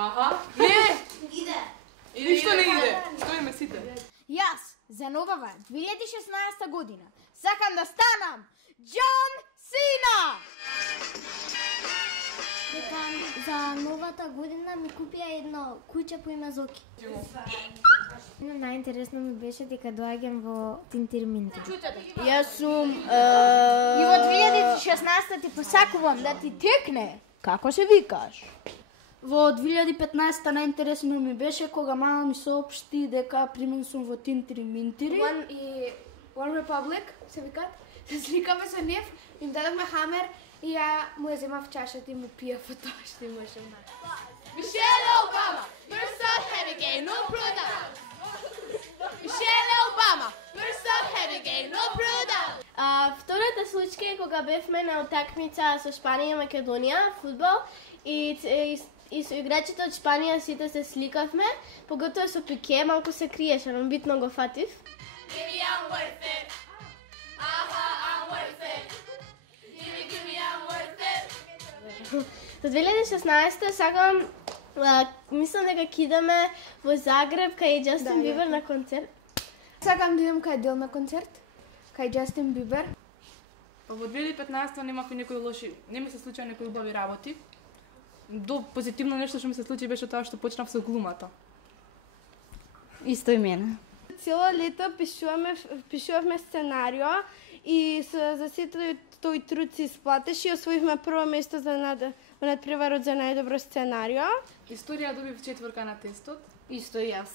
Аха, не! Иде. Ништо не иде. Стоиме сите. Јас, за новава 2016 година, сакам да станам Џон Сина! Викам, за новата година ми купија едно куќе по име Зоки. Најинтересно ми беше дека доаѓам во Тинтирминти. Јас сум и во 2016 ти посакувам да ти текне. Како се викаш? Во 2015 најинтересно ми беше кога мама ми соопшти дека примен сум во Тинтири Минтири. One Republic се викат. Се сликаме со нив, им дадовме хамер и ја му ја земав чашата и му пија во тоа што имаше внатре. Michelle Obama, you're so heavy gay, no product. Michelle Obama, you're so heavy gay, no product. Втората случка е кога бевме на утакмица со Шпанија и Македонија, фудбал, и со играчите од Шпанија сите се сликавме, поготоа со Пике, малку се криеше, но битно го фатив. Gimme, I'm worth it. I'm worth it. Gimme, I'm worth it. За 2016 сакам, мислам дека кидаме во Загреб кај Џастин Бибер на концерт. Сакам да идам кај Дел на концерт, кај Џастин Бибер. Во 2015 немав и некои лоши, не ми се случија некои убави работи. До позитивно нешто што ми се случи беше тоа што почнав со глумата. Исто и мене. Цело лето пишувавме сценарио и за сите тој труд се исплатеше и освоивме прво место за надпреварот за најдобро сценарио. Историја добив 4 на тестот. Исто и јас.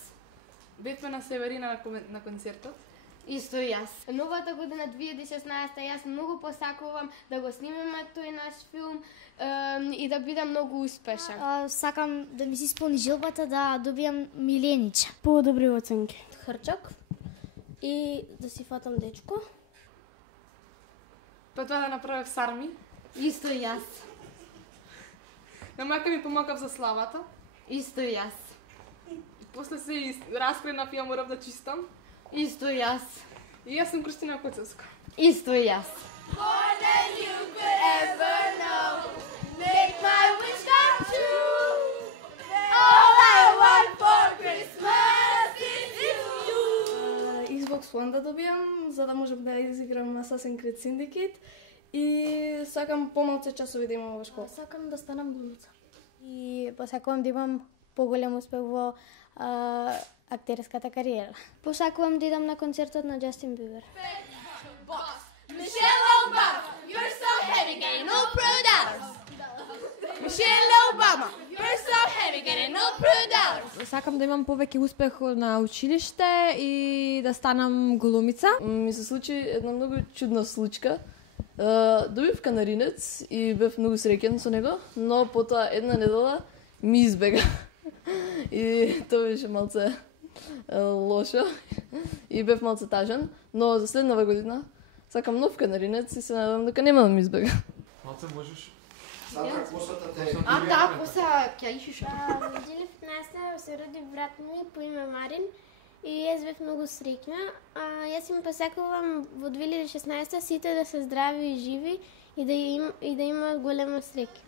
Бевме на Северина на концертот. Исто и јас. Новата година 2016 јас многу посакувам да го снимеме тој наш филм и да бидам многу успешен. Сакам да ми се исполни желбата да добијам милениче. Подобри оценки. Хрчак и да си фатам дечко. Па тоа да направив сарми. Исто и јас. На мајка ми помогав за славата. Исто и јас. После се раскренав и ја морав да чистам. Исто и јас. И јас сум Кристина Коцевска. Исто и јас. More than you could ever know. Make my wish come true. All I want for Christmas is you. Xbox One да добијам, за да можам да изиграм Assassin's Creed Syndicate и сакам помалку часови да имам во школа. Сакам да станам глумица. И посакувам да имам поголем успех во актерската кариера. Посакувам да идам на концертот на Џастин Бибер. Michelle Obama, you're so heavy gay, no product. Michelle Obama, you're so heavy gay, no product. Сакам да имам повеќе успех на училиште и да станам глумица. Ми се случи една многу чудна случка. Добив канаринец и бев многу среќен со него, но потоа една недела ми избега. И тоа беше малце лошо и бев малце тажен, но за следнава година сакам нов канаринец и се надевам дека нема да ми избега. Малце можеш? Таа коса ќе ишиш. Во 2015 се роди брат ми по име Марин и јас бев многу среќна. Јас им посакувам во 2016 сите да се здрави и живи и да имаат голема среќа.